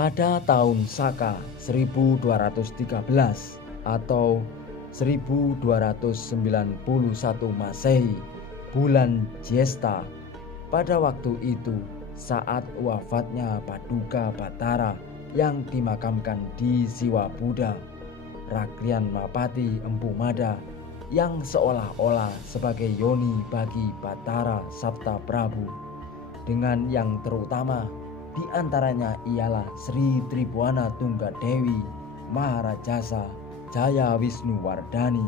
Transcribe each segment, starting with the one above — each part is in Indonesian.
Pada tahun Saka 1213 atau 1291 Masehi, bulan Jesta, pada waktu itu saat wafatnya Paduka Batara yang dimakamkan di Siwa Buddha, Rakrian Mapati Empu Mada yang seolah-olah sebagai yoni bagi Batara Sabta Prabu, dengan yang terutama di antaranya ialah Sri Tribuana Tunggadewi Maharajasa Jaya Wisnu Wardani,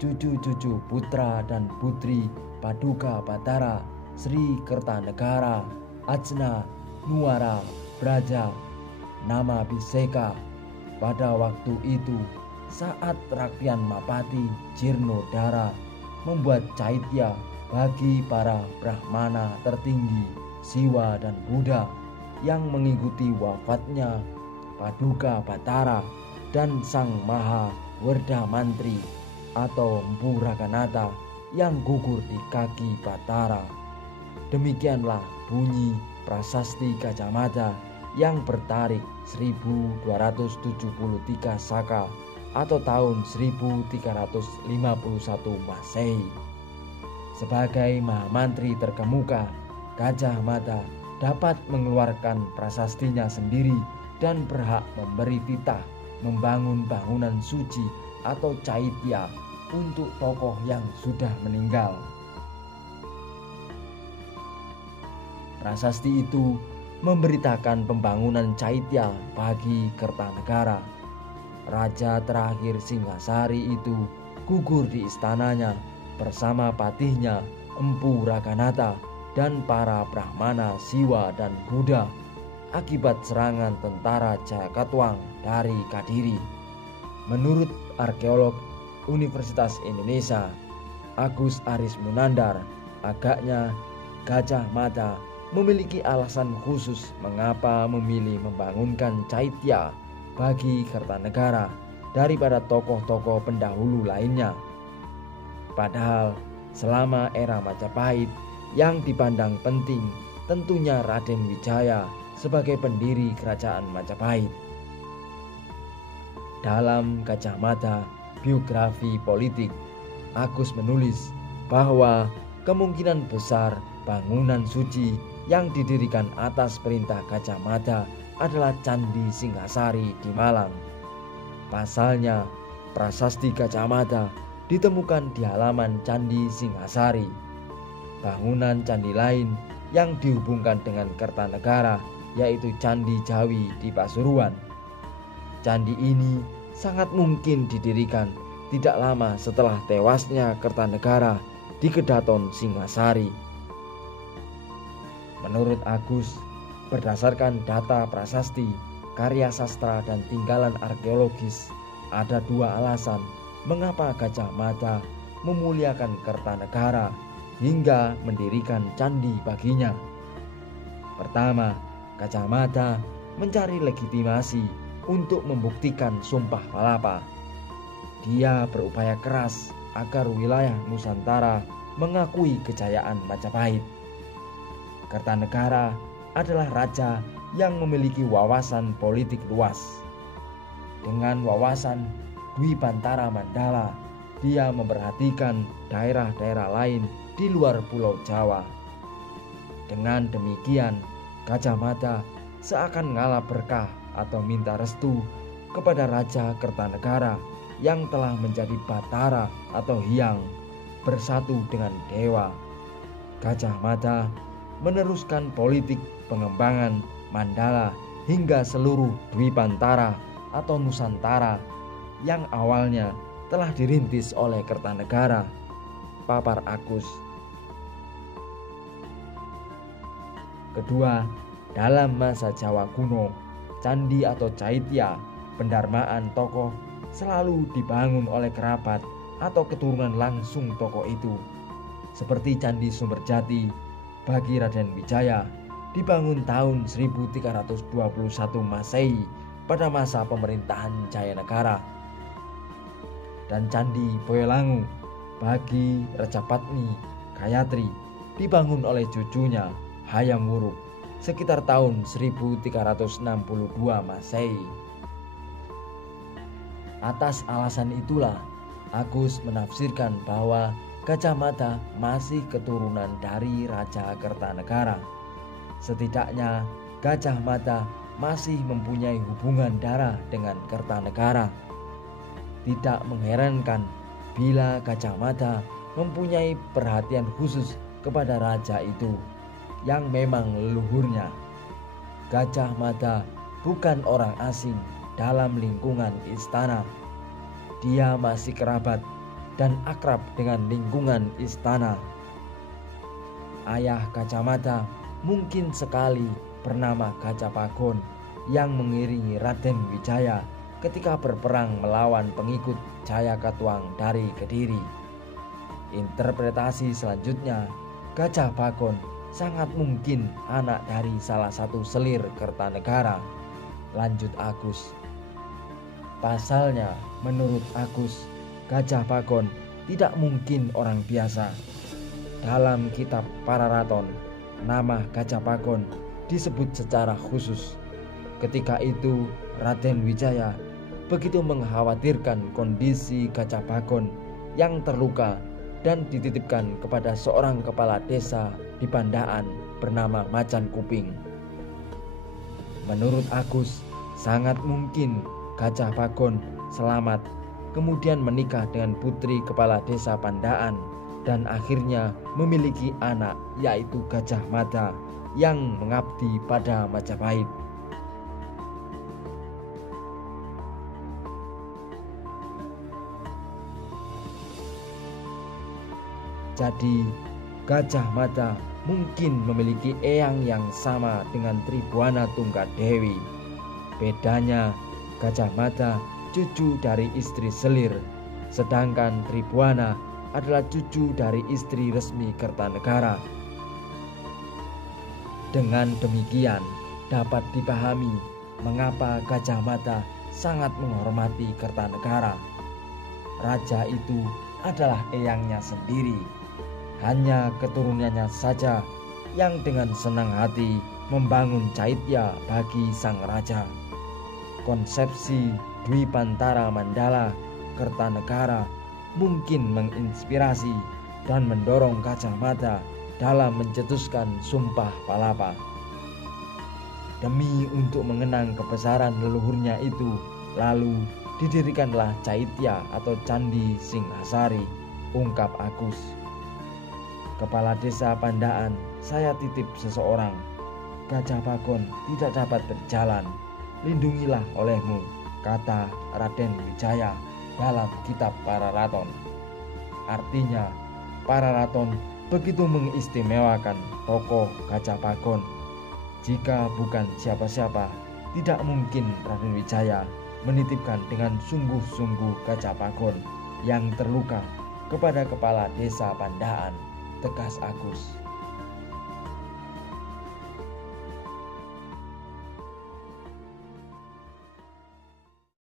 cucu-cucu putra dan putri Paduka Batara Sri Kertanegara Ajna Nuara Braja Nama Biseka. Pada waktu itu saat Rakrian Mapati Jirnodara membuat caitya bagi para Brahmana tertinggi Siwa dan Buddha yang mengikuti wafatnya Paduka Batara dan Sang Maha Werda Mantri atau Empu Raganata yang gugur di kaki Batara. Demikianlah bunyi prasasti Gajah Mada yang bertarikh 1273 Saka atau tahun 1351 Masehi. Sebagai Mahamantri terkemuka, Gajah Mada dapat mengeluarkan prasastinya sendiri dan berhak memberi titah membangun bangunan suci atau caitya untuk tokoh yang sudah meninggal. Prasasti itu memberitakan pembangunan caitya bagi Kertanegara. Raja terakhir Singgasari itu gugur di istananya bersama patihnya Empu Raganata dan para Brahmana Siwa dan Buddha akibat serangan tentara Jakatwang dari Kadiri. Menurut arkeolog Universitas Indonesia Agus Aris Munandar, agaknya Gajah Mada memiliki alasan khusus mengapa memilih membangunkan caitya bagi Kertanegara daripada tokoh-tokoh pendahulu lainnya. Padahal selama era Majapahit yang dipandang penting tentunya Raden Wijaya sebagai pendiri kerajaan Majapahit. Dalam Gajah Mada Biografi Politik, Agus menulis bahwa kemungkinan besar bangunan suci yang didirikan atas perintah Gajah Mada adalah Candi Singgasari di Malang. Pasalnya, prasasti Gajah Mada ditemukan di halaman Candi Singgasari. Bangunan candi lain yang dihubungkan dengan Kertanegara yaitu Candi Jawi di Pasuruan. Candi ini sangat mungkin didirikan tidak lama setelah tewasnya Kertanegara di Kedaton Singasari. Menurut Agus, berdasarkan data prasasti, karya sastra dan tinggalan arkeologis, ada dua alasan mengapa Gajah Mada memuliakan Kertanegara hingga mendirikan candi baginya. Pertama, Gajah Mada mencari legitimasi untuk membuktikan Sumpah Palapa. Dia berupaya keras agar wilayah Nusantara mengakui kejayaan Majapahit. Kertanegara adalah raja yang memiliki wawasan politik luas. Dengan wawasan Dwipantara Mandala, dia memperhatikan daerah-daerah lain di luar Pulau Jawa. Dengan demikian, Gajah Mada seakan ngalah berkah atau minta restu kepada Raja Kertanegara yang telah menjadi Batara atau Hyang, bersatu dengan dewa. Gajah Mada meneruskan politik pengembangan Mandala hingga seluruh Dwipantara atau Nusantara yang awalnya telah dirintis oleh Kertanegara, papar Agus. Kedua, dalam masa Jawa kuno, candi atau caitya, pendarmaan tokoh selalu dibangun oleh kerabat atau keturunan langsung tokoh itu. Seperti Candi Sumberjati bagi Raden Wijaya dibangun tahun 1321 Masehi pada masa pemerintahan Jayanegara. Dan Candi Boyolangu bagi Rajapatni Gayatri dibangun oleh cucunya Hayam Wuruk sekitar tahun 1362 Masehi. Atas alasan itulah Agus menafsirkan bahwa Gajah Mada masih keturunan dari Raja Kertanegara. Setidaknya Gajah Mada masih mempunyai hubungan darah dengan Kertanegara. Tidak mengherankan bila Gajah Mada mempunyai perhatian khusus kepada raja itu yang memang leluhurnya. Gajah Mada bukan orang asing dalam lingkungan istana. Dia masih kerabat dan akrab dengan lingkungan istana. Ayah Gajah Mada mungkin sekali bernama Gajahbagon yang mengiringi Raden Wijaya ketika berperang melawan pengikut Jayakatwang dari Kediri. Interpretasi selanjutnya, Gajahbagon sangat mungkin anak dari salah satu selir Kertanegara. Lanjut Agus. Pasalnya, menurut Agus, Gajahbagon tidak mungkin orang biasa. Dalam kitab Pararaton, nama Gajahbagon disebut secara khusus. Ketika itu Raden Wijaya begitu mengkhawatirkan kondisi Gajahbagon yang terluka dan dititipkan kepada seorang kepala desa di Pandaan bernama Macan Kuping. Menurut Agus, sangat mungkin Gajahbagon selamat kemudian menikah dengan putri kepala desa Pandaan dan akhirnya memiliki anak yaitu Gajah Mada yang mengabdi pada Majapahit. Jadi Gajah Mada mungkin memiliki eyang yang sama dengan Tribhuwana Tunggadewi. Bedanya Gajah Mada cucu dari istri selir, sedangkan Tribhuwana adalah cucu dari istri resmi Kertanegara. Dengan demikian dapat dipahami mengapa Gajah Mada sangat menghormati Kertanegara. Raja itu adalah eyangnya sendiri. Hanya keturunannya saja yang dengan senang hati membangun caitya bagi sang raja. Konsepsi Dwipantara Mandala Kertanegara mungkin menginspirasi dan mendorong Gajah Mada dalam mencetuskan Sumpah Palapa. Demi untuk mengenang kebesaran leluhurnya itu, lalu didirikanlah caitya atau Candi Singhasari, ungkap Agus. Kepala desa Pandaan, saya titip seseorang. Gajahbagon tidak dapat berjalan, lindungilah olehmu, kata Raden Wijaya dalam kitab Pararaton. Artinya, Pararaton begitu mengistimewakan tokoh Gajahbagon. Jika bukan siapa-siapa, tidak mungkin Raden Wijaya menitipkan dengan sungguh-sungguh Gajahbagon yang terluka kepada kepala desa Pandaan, tegas Agus.